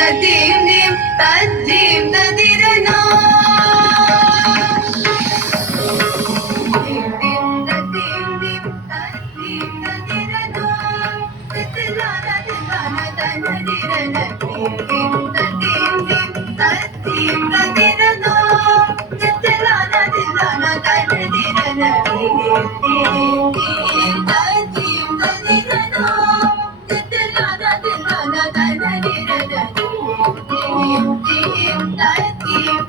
theme தீம் தத்தீம் ததிரனா தீம் தீம் தத்தீம் தீம் தத்தீம் ததிரனா தித்திலான தில்லான தனதிரன தீம் தீம் தத்தீம் தீம் தத்தீம் ததிரனா தித்திலான தில்லான தனதிரன தீம் தீம் தீம் தத்தீம் ததிரனா தித்திலான தில்லான தனதிரன தீம் தீம் தத்தீம்